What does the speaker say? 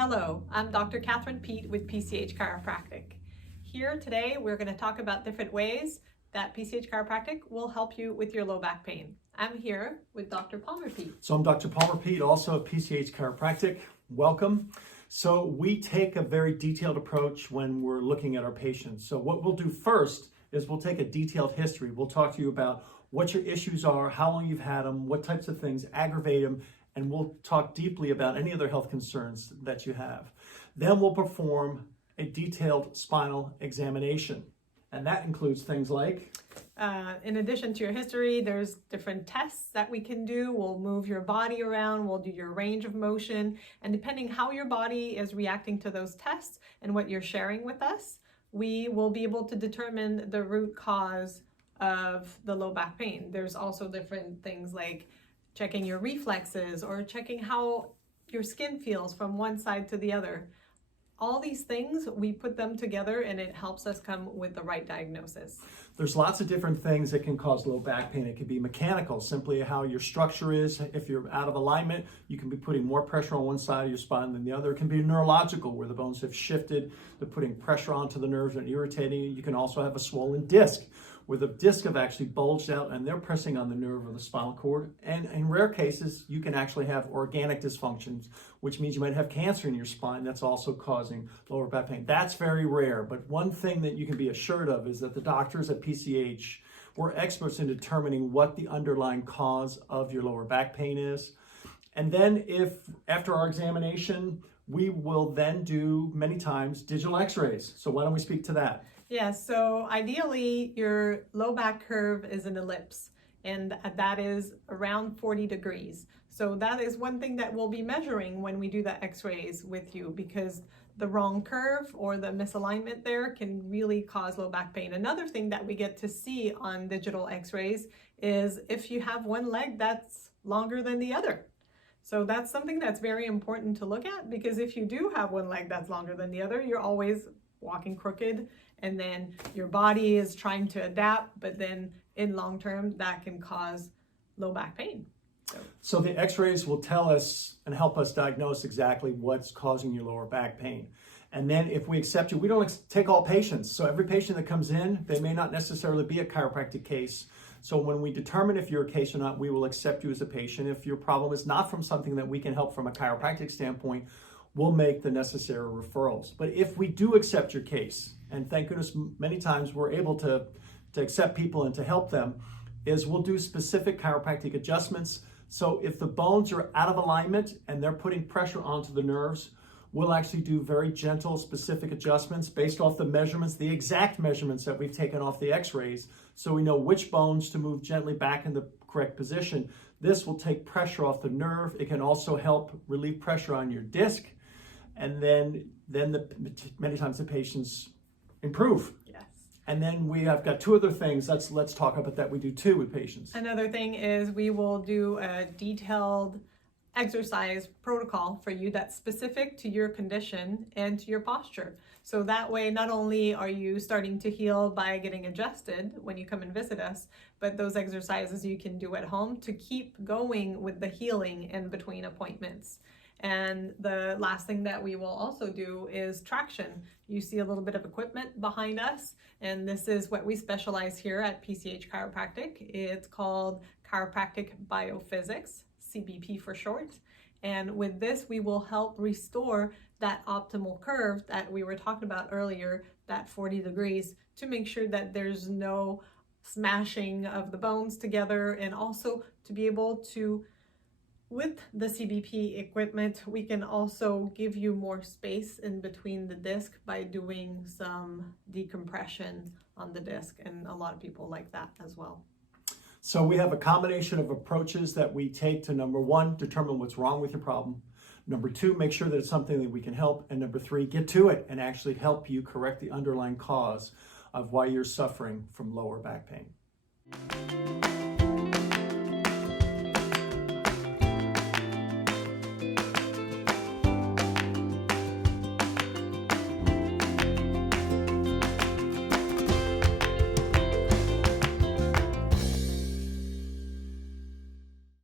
Hello, I'm Dr. Catherine Peet with PCH Chiropractic. Here today we're going to talk about different ways that PCH Chiropractic will help you with your low back pain. I'm here with Dr. Palmer Peet. So I'm Dr. Palmer Peet, also of PCH Chiropractic. Welcome. So we take a very detailed approach when we're looking at our patients. So what we'll do first is we'll take a detailed history. We'll talk to you about what your issues are, how long you've had them, what types of things aggravate them, and we'll talk deeply about any other health concerns that you have. Then we'll perform a detailed spinal examination. And that includes things like? In addition to your history, there's different tests that we can do. We'll move your body around, we'll do your range of motion, and depending how your body is reacting to those tests and what you're sharing with us, we will be able to determine the root cause of the low back pain. There's also different things like checking your reflexes or checking how your skin feels from one side to the other. All these things, we put them together and it helps us come with the right diagnosis. There's lots of different things that can cause low back pain. It can be mechanical, simply how your structure is. If you're out of alignment, you can be putting more pressure on one side of your spine than the other. It can be neurological, where the bones have shifted. They're putting pressure onto the nerves and irritating you. You can also have a swollen disc, where the disc have actually bulged out and they're pressing on the nerve or the spinal cord. And in rare cases, you can actually have organic dysfunctions, which means you might have cancer in your spine that's also causing lower back pain. That's very rare, but one thing that you can be assured of is that the doctors at PCH, we're experts in determining what the underlying cause of your lower back pain is. And then if, after our examination, we will then do many times digital x-rays. So why don't we speak to that? Yeah, so ideally your low back curve is an ellipse, and that is around 40 degrees. So that is one thing that we'll be measuring when we do the x-rays with you, because the wrong curve or the misalignment there can really cause low back pain. Another thing that we get to see on digital x-rays is if you have one leg that's longer than the other. So that's something that's very important to look at, because if you do have one leg that's longer than the other, you're always walking crooked, and then your body is trying to adapt, but then in long term that can cause low back pain. So the x-rays will tell us and help us diagnose exactly what's causing your lower back pain. And then if we accept you, we don't take all patients. So every patient that comes in, they may not necessarily be a chiropractic case. So when we determine if you're a case or not, we will accept you as a patient. If your problem is not from something that we can help from a chiropractic standpoint, we'll make the necessary referrals. But if we do accept your case, and thank goodness many times we're able to accept people and to help them, is we'll do specific chiropractic adjustments. So if the bones are out of alignment and they're putting pressure onto the nerves, we'll actually do very gentle, specific adjustments based off the measurements, the exact measurements that we've taken off the x-rays, so we know which bones to move gently back in the correct position. This will take pressure off the nerve. It can also help relieve pressure on your disc, and then many times the patients improve. Yes. And then we have got two other things. Let's talk about that we do too with patients. Another thing is we will do a detailed exercise protocol for you that's specific to your condition and to your posture. So that way, not only are you starting to heal by getting adjusted when you come and visit us, but those exercises you can do at home to keep going with the healing in between appointments. And the last thing that we will also do is traction. You see a little bit of equipment behind us, and this is what we specialize here at PCH Chiropractic. It's called Chiropractic Biophysics, CBP for short. And with this, we will help restore that optimal curve that we were talking about earlier, that 40 degrees, to make sure that there's no smashing of the bones together, and also to be able to, with the CBP equipment, we can also give you more space in between the disc by doing some decompression on the disc, and a lot of people like that as well. So we have a combination of approaches that we take to, number one, determine what's wrong with your problem. Number two, make sure that it's something that we can help. And number three, get to it and actually help you correct the underlying cause of why you're suffering from lower back pain.